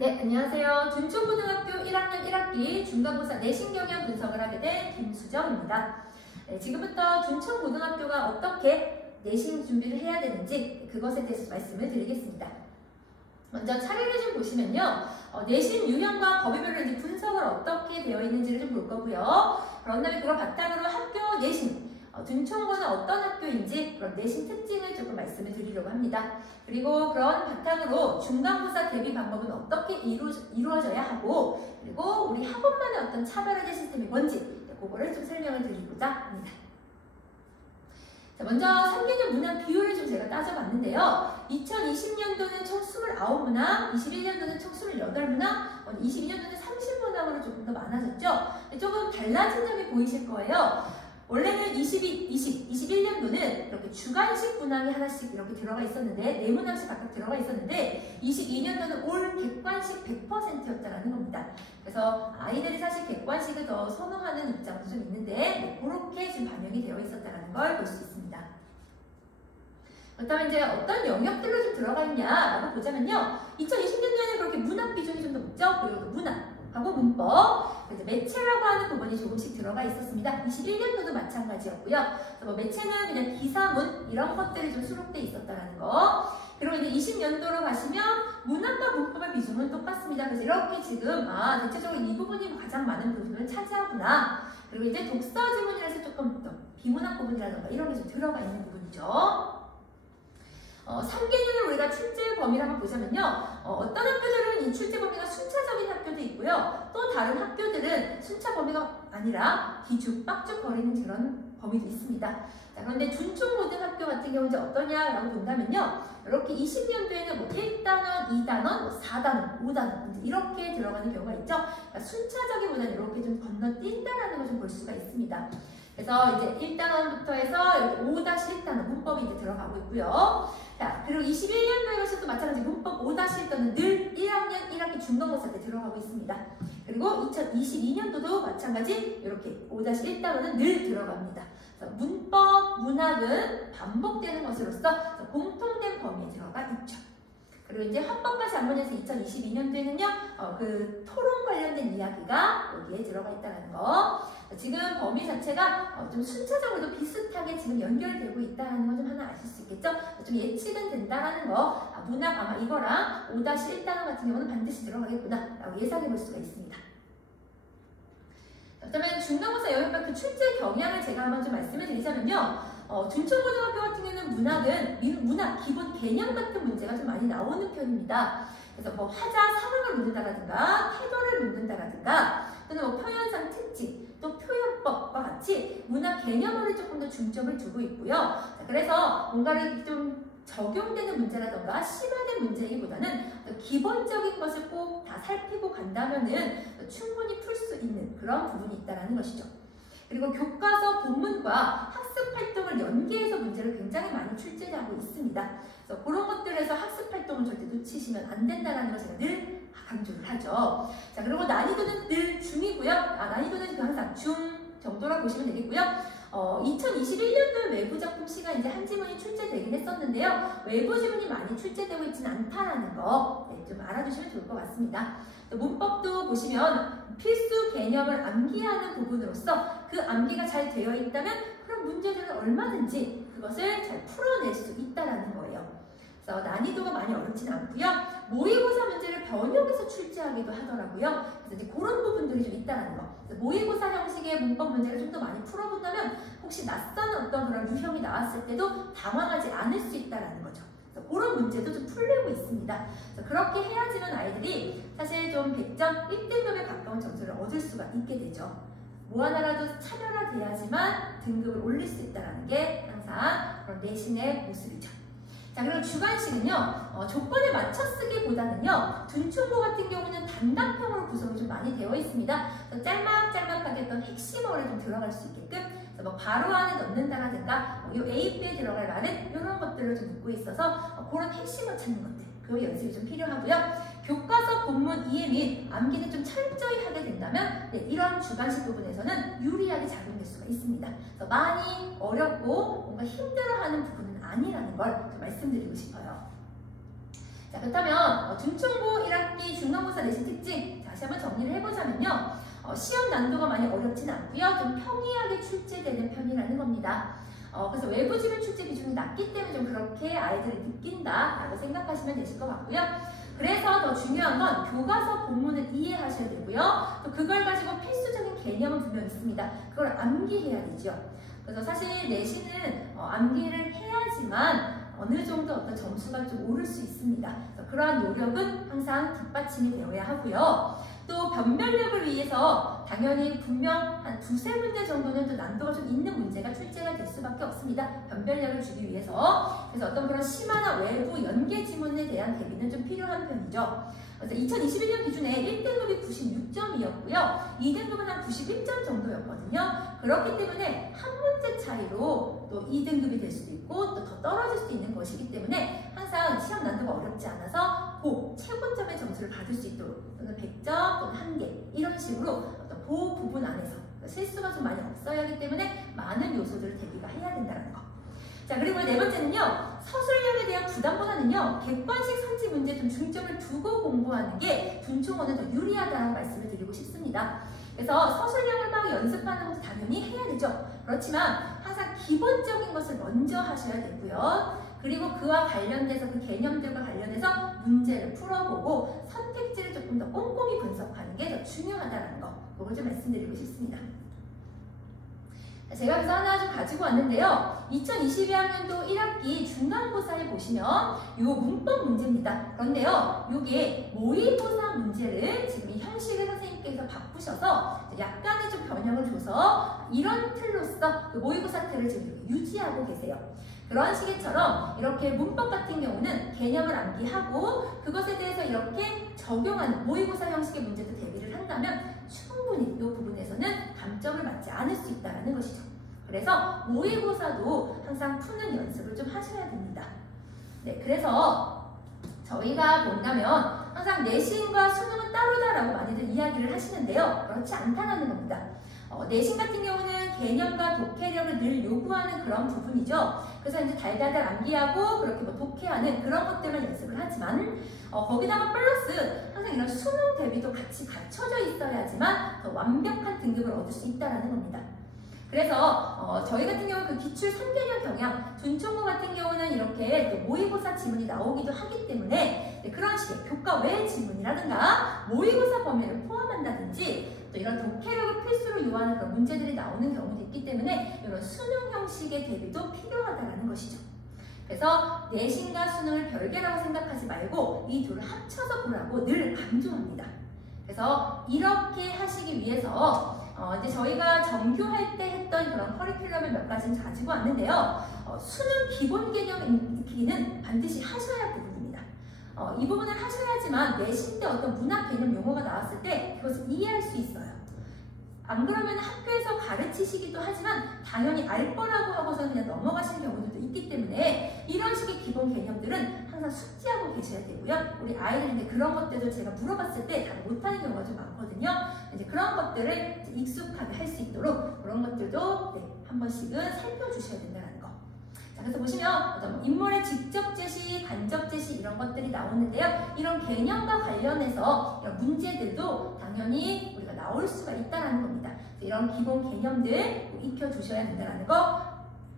네, 안녕하세요. 둔촌고등학교 1학년 1학기 중간고사 내신 경향 분석을 하게 된 김수정입니다. 네, 지금부터 둔촌고등학교가 어떻게 내신 준비를 해야 되는지 그것에 대해서 말씀을 드리겠습니다. 먼저 차례를 좀 보시면요. 내신 유형과 범위별로 이제 분석을 어떻게 되어 있는지를 좀 볼 거고요. 그런 다음에 그걸 바탕으로 학교 내신, 둔촌고는 어떤 학교인지 그런 내신 특징을 조금 말씀을 드리려고 합니다. 그리고 그런 바탕으로 중간고사 대비 방법은 어떻게 이루어져야 하고, 그리고 우리 학원만의 어떤 차별화된 시스템이 뭔지 그거를 좀 설명을 드리고자 합니다. 자, 먼저 3개년 문항 비율을 좀 제가 따져봤는데요. 2020년도는 총 29문항, 21년도는 총 28문항, 22년도는 30문항으로 조금 더 많아졌죠. 조금 달라진 점이 보이실 거예요. 원래는 21년도는 이렇게 주간식 문항이 하나씩 이렇게 들어가 있었는데, 4문항씩 각각 들어가 있었는데, 22년도는 올 객관식 100%였다는 겁니다. 그래서 아이들이 사실 객관식을 더 선호하는 입장도 좀 있는데, 그렇게 지금 반영이 되어 있었다는 걸 볼 수 있습니다. 그렇다면 이제 어떤 영역들로 좀 들어가 있냐라고 보자면요. 2020년도에는 그렇게 문학 비중이 좀 더 높죠. 그리고 문학하고 문법, 이제 매체라고 하는 부분이 조금씩 들어가 있었습니다. 21년도도 마찬가지였고요. 뭐 매체는 그냥 기사문 이런 것들이 좀 수록되어 있었다는 거. 그리고 이제 20년도로 가시면 문학과 문법의 비중은 똑같습니다. 그래서 이렇게 지금 대체적으로 이 부분이 가장 많은 부분을 차지하구나. 그리고 이제 독서 지문이라서 조금 더 비문학 부분이라든가 이런 게 좀 들어가 있는 부분이죠. 3개년을 우리가 출제 범위를 한번 보자면요. 어떤 학교들은 이 출제 범위가 순차적인 학교도 있고요. 또 다른 학교들은 순차 범위가 아니라 뒤죽박죽거리는 그런 범위도 있습니다. 자, 그런데 둔촌고등학교 같은 경우 이제 어떠냐라고 본다면요. 이렇게 20년도에는 뭐 1단원, 2단원, 4단원, 5단원 이렇게 들어가는 경우가 있죠. 그러니까 순차적이보다는 이렇게 좀 건너뛴다라는 걸 좀 볼 수가 있습니다. 그래서 이제 1단원부터 해서 5-1단원 문법이 이제 들어가고 있고요. 자, 그리고 21년도에서도 마찬가지 문법 5-1단원은 늘 1학년 1학기 중간고사 때 들어가고 있습니다. 그리고 2022년도도 마찬가지 이렇게 5-1단원은 늘 들어갑니다. 그래서 문법, 문학은 반복되는 것으로서 공통된 범위에 들어가 있죠. 그리고 이제 헌법과 장문에서 2022년도에는요, 그 토론 관련된 이야기가 여기에 들어가 있다는 거. 지금 범위 자체가 좀 순차적으로도 비슷하게 지금 연결되고 있다는 거 좀 하나 아실 수 있겠죠? 좀 예측은 된다라는 거. 문학 아마 이거랑 5-1단원 같은 경우는 반드시 들어가겠구나 라고 예상해 볼 수가 있습니다. 그렇다면 중간고사 영역별 그 출제 경향을 제가 한번 좀 말씀을 드리자면요. 둔촌고등학교 같은 경우는 문학은 문학 기본 개념 같은 문제가 좀 많이 나오는 편입니다. 그래서 뭐 화자 상황을 묻는다라든가 태도를 묻는다라든가 또는 뭐 표현상 특징 또 표현법과 같이 문학 개념을 조금 더 중점을 두고 있고요. 자, 그래서 뭔가를 좀 적용되는 문제라든가 심화된 문제이기보다는 기본적인 것을 꼭 다 살피고 간다면은 충분히 풀 수 있는 그런 부분이 있다는 것이죠. 그리고 교과서 본문과 학습 활동을 연계해서 문제를 굉장히 많이 출제하고 있습니다. 그래서 그런 것들에서 학습 활동을 절대 놓치시면 안 된다는 걸 제가 늘 강조를 하죠. 자, 그리고 난이도는 늘 중이고요. 난이도는 항상 중 정도라고 보시면 되겠고요. 2021년도에 외부 작품 시간 이제 한 지문이 출제되긴 했었는데요. 외부 지문이 많이 출제되고 있지는 않다라는 거 좀 알아두시면 좋을 것 같습니다. 또 문법도 보시면 필수 개념을 암기하는 부분으로서 그 암기가 잘 되어 있다면 그런 문제들은 얼마든지 그것을 잘 풀어낼 수 있다라는 거예요. 그래서 난이도가 많이 어렵지는 않고요. 모의고사 문제를 변형해서 출제하기도 하더라고요. 그래서 이제 그런 부분들이 좀 있다라는 거. 모의고사 형식의 문법 문제를 좀 더 많이 풀어본다면 혹시 낯선 어떤 그런 유형이 나왔을 때도 당황하지 않을 수 있다라는 거죠. 그래서 그런 문제도 좀 풀리고 있습니다. 그래서 그렇게 해야지만 아이들이 사실 좀 100점 1등급에 가까운 점수를 얻을 수가 있게 되죠. 뭐 하나라도 차별화돼야지만 등급을 올릴 수 있다는 게 항상 그런 내신의 모습이죠. 자, 그리고 주관식은요, 조건에 맞춰 쓰기보다는요, 둔촌고 같은 경우는 단답형으로 구성이 좀 많이 되어 있습니다. 짤막짤막하게 어떤 핵심어를 좀 들어갈 수 있게끔, 그래서 뭐 괄호 안에 넣는다라든가, 이 AB에 들어갈 말은 이런 것들을 좀 묻고 있어서 그런 핵심어 찾는 것들, 그 연습이 좀 필요하고요. 교과서 본문 이해 및 암기는 좀 철저히 하게 된다면 이런 주관식 부분에서는 유리하게 작용될 수가 있습니다. 그래서 많이 어렵고 뭔가 힘들어하는 부분은 아니라는 걸 좀 말씀드리고 싶어요. 자, 그렇다면 중천고 1학기 중간고사 내신 특징 다시 한번 정리를 해보자면요. 시험 난도가 많이 어렵진 않고요. 좀 평이하게 출제되는 편이라는 겁니다. 그래서 외부 지문 출제 비중이 낮기 때문에 좀 그렇게 아이들이 느낀다라고 생각하시면 되실 것 같고요. 그래서 더 중요한 건 교과서 본문을 이해하셔야 되고요. 또 그걸 가지고 필수적인 개념은 분명 있습니다. 그걸 암기해야 되죠. 그래서 사실 내신은 암기를 해야지만 어느 정도 어떤 점수가 좀 오를 수 있습니다. 그러한 노력은 항상 뒷받침이 되어야 하고요. 또 변별력을 위해서 당연히 분명 한 두세 문제 정도는 또 난도가 좀 있는 문제가 출제가 될 수밖에 없습니다. 변별력을 주기 위해서. 그래서 어떤 그런 심화나 외부 연계 지문에 대한 대비는 좀 필요한 편이죠. 그래서 2021년 기준에 1등급이 96점이었고요. 2등급은 한 91점 정도였거든요. 그렇기 때문에 한 문제 차이로 또 2등급이 될 수도 있고 또 더 떨어질 수도 있는 것이기 때문에 항상 시험 난도가 어렵지 않아서 최고점의 점수를 받을 수 있도록 또는 100점 또는 1개 이런 식으로 어떤 부분 안에서 실수가 좀 많이 없어야 하기 때문에 많은 요소들을 대비가 해야 된다는 거. 자, 그리고 네 번째는요. 서술형에 대한 부담보다는요. 객관식 선지 문제에 좀 중점을 두고 공부하는 게 준총원은 더 유리하다는 말씀을 드리고 싶습니다. 그래서 서술형을 막 연습하는 것도 당연히 해야 되죠. 그렇지만 항상 기본적인 것을 먼저 하셔야 되고요. 그리고 그와 관련돼서 그 개념들과 관련해서 문제를 풀어보고 선택지를 조금 더 꼼꼼히 분석하는 게 더 중요하다는 거. 그걸 좀 말씀드리고 싶습니다. 제가 그래서 하나 좀 가지고 왔는데요. 2022학년도 1학기 중간고사에 보시면 이 문법 문제입니다. 그런데요, 이게 모의고사 문제를 지금 이 형식을 선생님께서 바꾸셔서 약간의 좀 변형을 줘서 이런 틀로서 그 모의고사 틀을 지금 유지하고 계세요. 그런 시기처럼 이렇게 문법 같은 경우는 개념을 암기하고 그것에 대해서 이렇게 적용하는 모의고사 형식의 문제도 대비를 한다면 충분히 이 부분에서는 감점을 받지 않을 수 있다는 것이죠. 그래서 모의고사도 항상 푸는 연습을 좀 하셔야 됩니다. 네, 그래서 저희가 본다면 항상 내신과 수능은 따로다라고 많이들 이야기를 하시는데요. 그렇지 않다는 겁니다. 내신 같은 경우는 개념과 독해력을 늘 요구하는 그런 부분이죠. 그래서 이제 달달달 암기하고 그렇게 뭐 독해하는 그런 것들만 연습을 하지만 거기다가 플러스 항상 이런 수능 대비도 같이 갖춰져 있어야지만 더 완벽한 등급을 얻을 수 있다는 겁니다. 그래서 저희 같은 경우는 그 기출 3개년 경향, 준총고 같은 경우는 이렇게 또 모의고사 지문이 나오기도 하기 때문에 그런 식의 교과 외 지문이라든가 모의고사 범위를 포함한다든지 또 이런 독해력을 필수로 요하는 그런 문제들이 나오는 경우도 있기 때문에 이런 수능 형식의 대비도 필요하다는 것이죠. 그래서 내신과 수능을 별개라고 생각하지 말고 이 둘을 합쳐서 보라고 늘 강조합니다. 그래서 이렇게 하시기 위해서 이제 저희가 정규할 때 했던 그런 커리큘럼을 몇 가지는 가지고 왔는데요. 수능 기본 개념 읽기는 반드시 하셔야 할 부분입니다. 이 부분을 하셔야지만 내신 때 어떤 문학 개념 용어가 나왔을 때 그것을 이해할 수 있어요. 안 그러면 학교에서 가르치시기도 하지만 당연히 알 거라고 하고서 그냥 넘어가시는 경우들도 있기 때문에 이런 식의 기본 개념들은 항상 숙지하고 계셔야 되고요. 우리 아이들인데 그런 것들도 제가 물어봤을 때 다 못하는 경우가 좀 많거든요. 이제 그런 것들을 이제 익숙하게 할 수 있도록 그런 것들도 한 번씩은 살펴주셔야 된다는 거. 자, 그래서 보시면 어떤 인물의 직접 제시, 간접 제시 이런 것들이 나오는데요. 이런 개념과 관련해서 이런 문제들도 당연히 우리가 나올 수가 있다는 겁니다. 이런 기본 개념들 익혀주셔야 된다는 거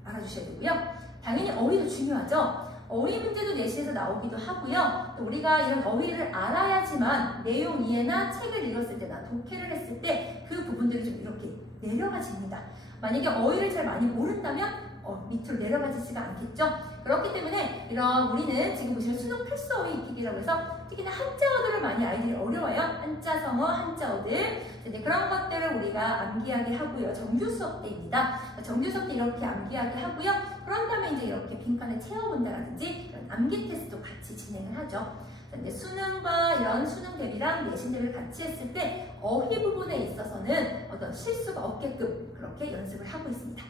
알아주셔야 되고요. 당연히 어휘도 중요하죠. 어휘 문제도 내신에서 나오기도 하고요. 또 우리가 이런 어휘를 알아야지만 내용 이해나 책을 읽었을 때나 독해를 했을 때 그 부분들이 좀 이렇게 내려가집니다. 만약에 어휘를 잘 많이 모른다면 밑으로 내려가지지가 않겠죠. 그렇기 때문에 이런 우리는 지금 보시면 수능 필수 어휘 익히기라고 해서 특히나 한자어들을 많이 아이들이 어려워요. 한자성어, 한자어들. 그런 것들을 우리가 암기하게 하고요. 정규 수업 때입니다. 정규 수업 때 이렇게 암기하게 하고요. 그런 다음에 이제 이렇게 빈칸을 채워본다든지 그런 암기 테스트도 같이 진행을 하죠. 이제 수능과 이런 수능 대비랑 내신 대비를 같이 했을 때 어휘 부분에 있어서는 어떤 실수가 없게끔 그렇게 연습을 하고 있습니다.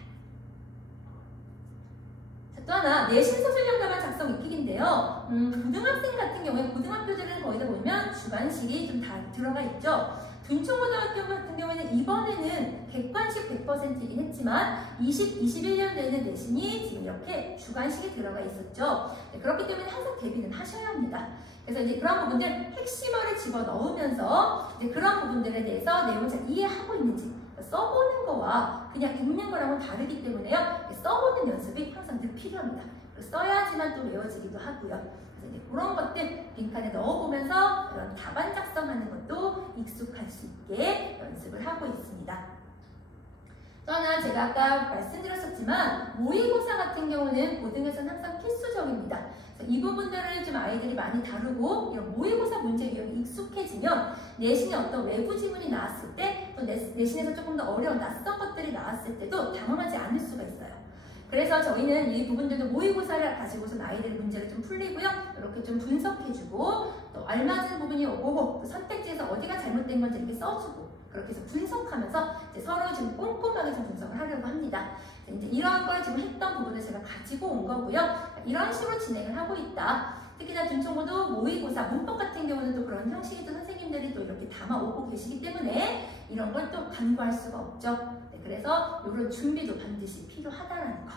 또 하나, 내신 서술형 답안 작성 익히기인데요. 고등학생 같은 경우에 고등학교들은 거의 다 보면 주관식이 좀 다 들어가 있죠. 둔촌고등학교 같은 경우에는 이번에는 객관식 100%이긴 했지만 21년도에는 내신이 지금 이렇게 주관식이 들어가 있었죠. 네, 그렇기 때문에 항상 대비는 하셔야 합니다. 그래서 이제 그런 부분들 핵심어를 집어넣으면서 이제 그런 부분들에 대해서 내용을 잘 이해하고 있는지 써보는 거와 그냥 읽는 거랑은 다르기 때문에요. 써보는 연습이 항상 늘 필요합니다. 써야지만 또 외워지기도 하고요. 그래서 이제 그런 것들 빈칸에 넣어보면서 이런 답안 작성하는 것도 익숙할 수 있게 연습을 하고 있습니다. 또 하나 제가 아까 말씀드렸었지만 모의고사 같은 경우는 고등에서는 항상 필수적입니다. 이 부분들을 좀 아이들이 많이 다루고 이런 모의고사 문제 유형이 익숙해지면 내신에 어떤 외부 지문이 나왔을 때 또 내신에서 조금 더 어려운 낯선 것들이 나왔을 때도 당황하지 않을 수가 있어요. 그래서 저희는 이 부분들도 모의고사를 가지고서 아이들의 문제를 좀 풀리고요. 이렇게 좀 분석해주고 또 알맞은 부분이 오고 또 선택지에서 어디가 잘못된 건지 이렇게 써주고 그렇게 해서 분석하면서 이제 서로 지금 꼼꼼하게 좀 분석을 하려고 합니다. 이제 이런 걸 지금 했던 부분을 제가 가지고 온 거고요. 이런 식으로 진행을 하고 있다. 특히나 둔촌고도 모의고사, 문법 같은 경우는 또 그런 형식의 또 선생님들이 또 이렇게 담아오고 계시기 때문에 이런 걸 또 간과할 수가 없죠. 네, 그래서 이런 준비도 반드시 필요하다라는 거.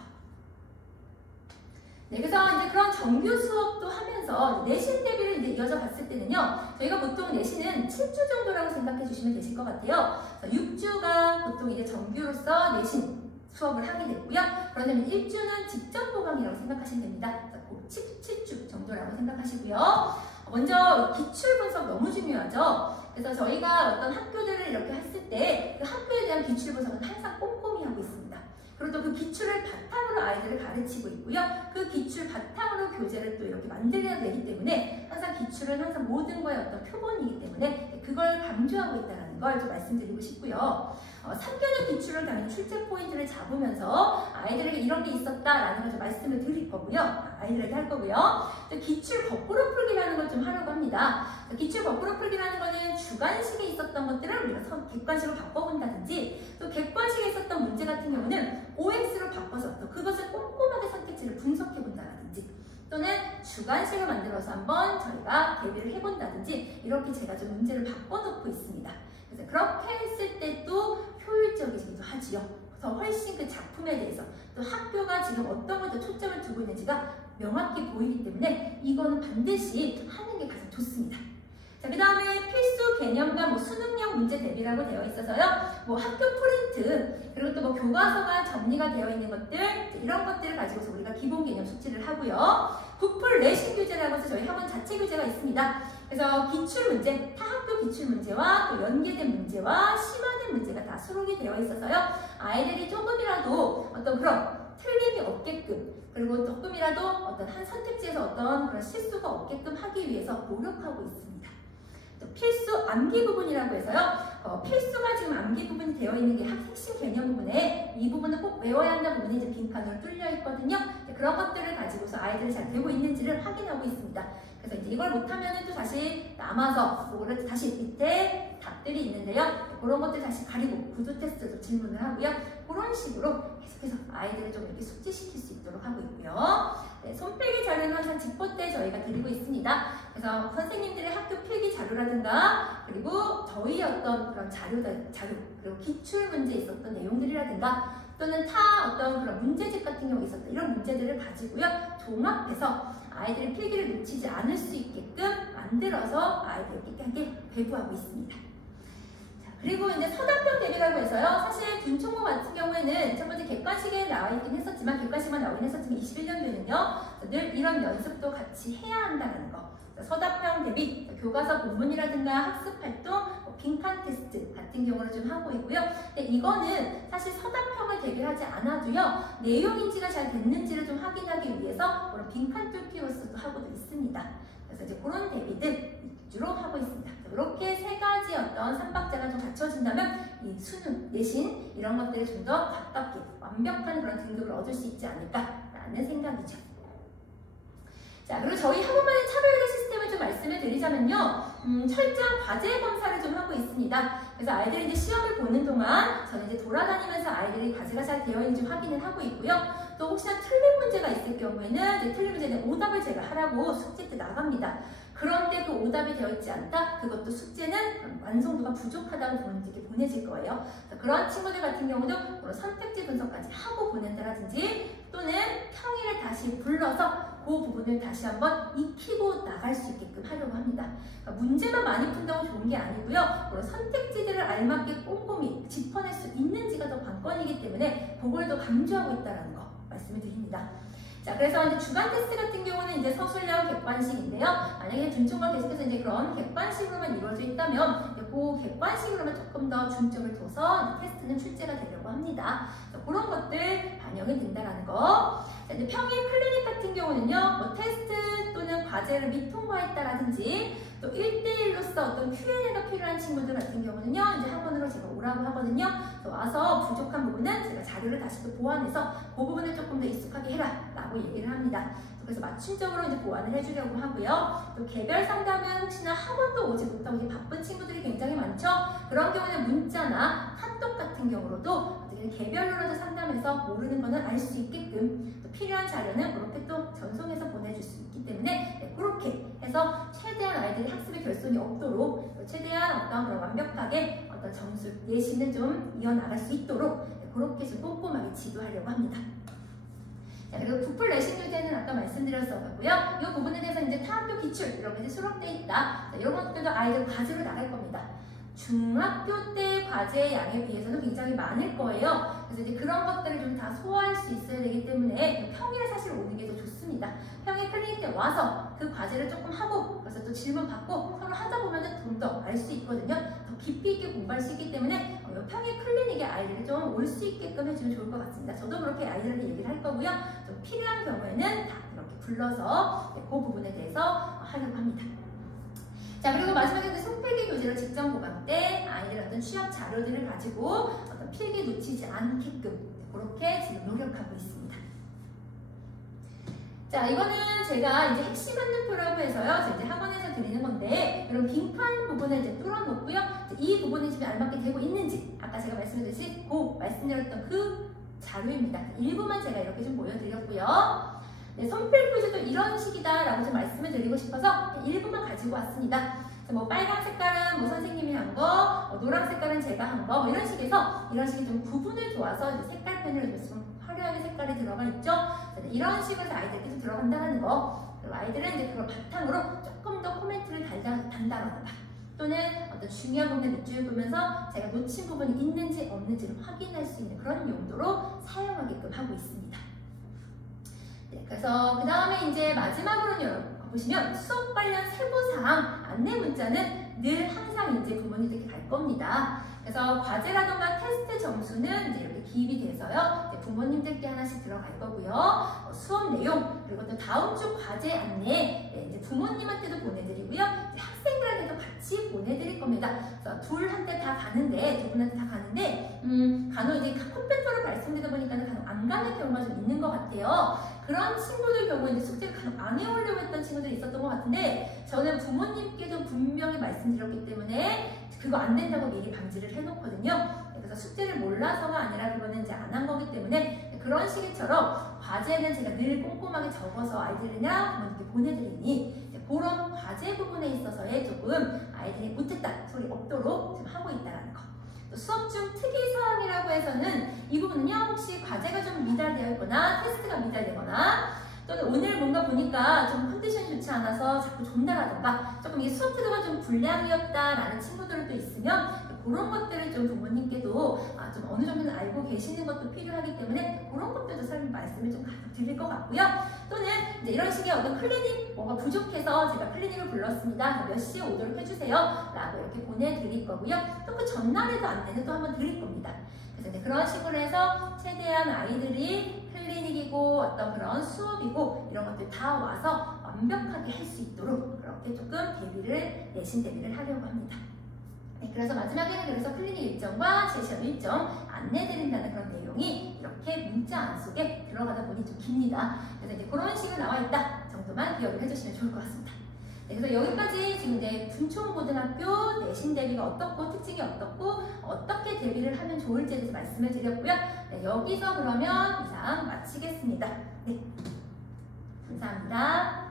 네, 그래서 이제 그런 정규 수업도 하면서 내신 대비를 이제 이어져 봤을 때는요, 저희가 보통 내신은 7주 정도라고 생각해 주시면 되실 것 같아요. 6주가 보통 이제 정규로서 내신 수업을 하게 됐고요. 그러면 1주는 직접 보강이라고 생각하시면 됩니다. 7주 정도라고 생각하시고요. 먼저 기출 분석 너무 중요하죠. 그래서 저희가 어떤 학교들을 이렇게 했을 때 그 학교에 대한 기출 분석은 항상 꼼꼼히 하고 있습니다. 그리고 또 그 기출을 바탕으로 아이들을 가르치고 있고요. 그 기출 바탕으로 교재를 또 이렇게 만들어야 되기 때문에 항상 기출은 항상 모든 거의 어떤 표본이기 때문에 그걸 강조하고 있다는 걸 좀 말씀드리고 싶고요. 3개월 기출을 당연히 출제 포인트를 잡으면서 아이들에게 이런 게 있었다라는 걸 좀 말씀을 드릴 거고요. 아이들에게 할 거고요. 또 기출 거꾸로 풀기라는 걸 좀 하려고 합니다. 기출 거꾸로 풀기라는 거는 주관식에 있었던 것들을 우리가 객관식으로 바꿔본다든지 또 객관식에 있었던 문제 같은 경우는 OX로 바꿔서 또 그것을 꼼꼼하게 선택지를 분석해본다든지 또는 주관식을 만들어서 한번 저희가 대비를 해본다든지 이렇게 제가 좀 문제를 바꿔놓고 있습니다. 그래서 그렇게 했을 때도 효율적이기도 하지요. 그래서 훨씬 그 작품에 대해서 또 학교가 지금 어떤 것에 초점을 두고 있는지가 명확히 보이기 때문에 이거는 반드시 하는 게 가장 좋습니다. 자, 그 다음에 필수 개념과 뭐 수능형 문제 대비라고 되어 있어서요. 뭐 학교 프린트 그리고 또 뭐 교과서가 정리가 되어 있는 것들 이런 것들을 가지고서 우리가 기본 개념 숙지를 하고요. 부풀 내신 교재라고 해서 저희 학원 자체 교재가 있습니다. 그래서 기출 문제, 타학교 기출 문제와 또 연계된 문제와 심화된 문제가 다 수록이 되어 있어서요. 아이들이 조금이라도 어떤 그런 틀림이 없게끔 그리고 조금이라도 어떤 한 선택지에서 어떤 그런 실수가 없게끔 하기 위해서 노력하고 있습니다. 또 필수 암기 부분이라고 해서요. 필수가 지금 암기 부분이 되어 있는 게 핵심 개념 부분에 이 부분은 꼭 외워야 한다는 부분이 이제 빈칸으로 뚫려 있거든요. 그런 것들을 가지고서 아이들이 잘 되고 있는지를 확인하고 있습니다. 그래서 이제 이걸 못하면 또 다시 남아서 그거를 다시 밑에 답들이 있는데요. 그런 것들 다시 가리고 구두 테스트도 질문을 하고요. 그런 식으로 계속해서 아이들을 좀 이렇게 숙지시킬 수 있도록 하고 있고요. 네, 손필기 자료는 항상 집보 때 저희가 드리고 있습니다. 그래서 선생님들의 학교 필기 자료라든가 그리고 저희 어떤 그런 자료 그리고 기출 문제에 있었던 내용들이라든가 또는 타 어떤 그런 문제집 같은 경우에 있었던 이런 문제들을 가지고요. 종합해서 아이들의 필기를 놓치지 않을 수 있게끔 만들어서 아이들에게 깨끗하게 배부하고 있습니다. 자, 그리고 이제 서답형 대비라고 해서요. 사실 둔촌고 같은 경우에는 첫 번째 객관식에 나와 있긴 했었지만 객관식만 나오긴 했었지만 21년도에는요. 늘 이런 연습도 같이 해야 한다는 거. 서답형 대비, 교과서 본문이라든가 학습활동, 빈칸 테스트 같은 경우를 좀 하고 있고요. 근데 이거는 사실 서답형을 대비하지 않아도요. 내용 인지가 잘 됐는지를 좀 확인하기 위해서 그런 빈칸 뚫기로서도 하고도 있습니다. 그래서 이제 그런 대비들 위주로 하고 있습니다. 이렇게 세 가지 어떤 삼박자가 좀 갖춰진다면 이 수능, 내신 이런 것들을 좀 더 가깝게 완벽한 그런 등급을 얻을 수 있지 않을까라는 생각이죠. 자, 그리고 저희 학원만의 차별化시스템을 좀 말씀을 드리자면요. 철저한 과제 검사를 좀 하고 있습니다. 그래서 아이들이 이제 시험을 보는 동안 저는 이제 돌아다니면서 아이들이 과제가 잘 되어 있는지 확인을 하고 있고요. 또 혹시나 틀린 문제가 있을 경우에는 이제 틀린 문제는 오답을 제가 하라고 숙제 때 나갑니다. 그런데 그 오답이 되어 있지 않다. 그것도 숙제는 완성도가 부족하다고 부모님들께 보내질 거예요. 그런 친구들 같은 경우도 선택지 분석까지 하고 보낸다라든지 또는 평일에 다시 불러서 그 부분을 다시 한번 익히고 나갈 수 있게끔 하려고 합니다. 그러니까 문제만 많이 푼다고 좋은 게 아니고요. 선택지들을 알맞게 꼼꼼히 짚어낼 수 있는지가 더 관건이기 때문에 그걸 더 강조하고 있다는 거 말씀을 드립니다. 자, 그래서 이제 주간 테스트 같은 경우는 이제 서술형 객관식인데요. 만약에 준총과 계속해서 이제 그런 객관식으로만 이루어져 있다면 그 객관식으로만 조금 더 중점을 둬서 테스트는 출제가 되려고 합니다. 그런 것들 반영이 된다라는 거. 자, 이제 평일 클리닉 같은 경우는요, 뭐 테스트 또는 과제를 미통과했다라든지 또 1대1로서 어떤 Q&A가 필요한 친구들 같은 경우는요, 이제 학원으로 제가 오라고 하거든요. 와서 부족한 부분은 제가 자료를 다시 또 보완해서 그 부분을 조금 더 익숙하게 해라 라고 얘기를 합니다. 그래서 맞춤적으로 이제 보완을 해주려고 하고요. 또 개별 상담은 혹시나 학원도 오지 못하고 이제 바쁜 친구들이 굉장히 많죠. 그런 경우는 문자나 카톡 같은 경우로도 어떻게 개별로라도 상담해서 모르는 거는 알 수 있게끔 또 필요한 자료는 그렇게 또 전송해서 보내줄 수 있기 때문에 그렇게 해서 최대한 아이들이 학습에 결손이 없도록 최대한 어떤 그런 완벽하게 어떤 점수 예시는 좀 이어나갈 수 있도록 그렇게 좀 꼼꼼하게 지도하려고 합니다. 자, 그리고 부풀 내신 교재는 아까 말씀드렸었고요. 이 부분에 대해서 이제 타학교 기출 이렇게 이제 수록되어 있다. 자, 이런 것들도 아이들 과제로 나갈 겁니다. 중학교 때 과제의 양에 비해서는 굉장히 많을 거예요. 그래서 이제 그런 것들을 좀 다 소화할 수 있어야 되기 때문에 평일에 사실 오는 게 더 좋습니다. 평일 클리닉 때 와서 그 과제를 조금 하고 그래서 또 질문 받고 서로 하다 보면 좀 더 알 수 있거든요. 더 깊이 있게 공부할 수 있기 때문에 평일 클리닉에 아이들이 좀 올 수 있게끔 해주면 좋을 것 같습니다. 저도 그렇게 아이들한테 얘기를 할 거고요. 좀 필요한 경우에는 다 이렇게 불러서 그 부분에 대해서 하려고 합니다. 자, 그리고 마지막에 손필기 교재를 직접 보강 때 아이들 어떤 취업 자료들을 가지고 어떤 필기 놓치지 않게끔 그렇게 지금 노력하고 있습니다. 자, 이거는 제가 이제 핵심 안내표라고 해서요. 이제 학원에서 드리는 건데, 이런 빈칸 부분을 이제 뚫어놓고요. 이 부분이 지금 알맞게 되고 있는지, 아까 제가 말씀드렸듯이 말씀드렸던 그 자료입니다. 일부만 제가 이렇게 좀 보여드렸고요. 네, 선필표지도 이런 식이다라고 좀 말씀을 드리고 싶어서 일부만 가지고 왔습니다. 뭐 빨간 색깔은 뭐 선생님이 한 거, 노란 색깔은 제가 한 거, 뭐 이런 식에서 이런 식의 좀 구분을 좋아서 이제 색깔 펜으로 좀 화려하게 색깔이 들어가 있죠. 이런 식으로 아이들께 좀 들어간다는 거. 그리고 아이들은 이제 그걸 바탕으로 조금 더 코멘트를 단다거나 또는 어떤 중요한 부분을 밑줄 그으면서 제가 놓친 부분이 있는지 없는지를 확인할 수 있는 그런 용도로 사용하게끔 하고 있습니다. 네, 그래서 그 다음에 이제 마지막으로는 보시면 수업 관련 세부사항 안내 문자는 늘 항상 이제 부모님들께 갈 겁니다. 그래서 과제라던가 테스트 점수는 이제 이렇게 기입이 돼서요. 이제 부모님들께 하나씩 들어갈 거고요. 수업 내용 그리고 또 다음 주 과제 안내 이제 부모님한테도 보내드리고요. 이제 학생들한테도 같이 보내드릴 겁니다. 그래서 둘한테 다 가는데 두 분한테 다 가는데 간혹 이제 컴퓨터로 발송되다 보니까 간혹 안 가는 경우가 좀 있는 것 같아요. 그런 친구들 경우에 이제 숙제를 간혹 안 해오려고 했던 친구들이 있었던 것 같은데 저는 부모님께도 분명히 말씀드렸기 때문에 그거 안 된다고 미리 방지를 해놓거든요. 그래서 숙제를 몰라서가 아니라 그거는 이제 안 한 거기 때문에 그런 시기처럼 과제는 제가 늘 꼼꼼하게 적어서 아이들이나 부모님께 보내드리니 그런 과제 부분에 있어서의 조금 아이들이 못했다 소리 없도록 좀 하고 있다는 거. 또 수업 중 특이사항이라고 해서는 이 부분은요 혹시 과제가 좀 미달되어 있거나 테스트가 미달되거나 또는 오늘 뭔가 보니까 좀 컨디션이 좋지 않아서 자꾸 존나라던가 조금 이 수업 태도가 좀 불량이었다라는 친구들도 있으면 그런 것들을 좀 부모님께도 좀 어느 정도는 알고 계시는 것도 필요하기 때문에 그런 것들도 설명 말씀을 좀 가끔 드릴 것 같고요. 또는 이제 이런 식의 어떤 클리닉 뭐가 부족해서 제가 클리닉을 불렀습니다. 몇 시에 오도록 해주세요 라고 이렇게 보내드릴 거고요. 또 그 전날에도 안내는 또 한번 드릴 겁니다. 그래서 이제 그런 식으로 해서 최대한 아이들이 클리닉이고 어떤 그런 수업이고 이런 것들 다 와서 완벽하게 할 수 있도록 그렇게 조금 내신 대비를 하려고 합니다. 네, 그래서 마지막에는 그래서 클리닉 일정과 제시험 일정 안내드린다는 그런 내용이 이렇게 문자 안 속에 들어가다 보니 좀 깁니다. 그래서 이제 그런 식으로 나와 있다 정도만 기억을 해주시면 좋을 것 같습니다. 네, 그래서 여기까지 지금 이제 준초고등학교 내신 대비가 어떻고 특징이 어떻고 어떻게 대비를 하면 좋을지에 대해서 말씀을 드렸고요. 네, 여기서 그러면 이상 마치겠습니다. 네, 감사합니다.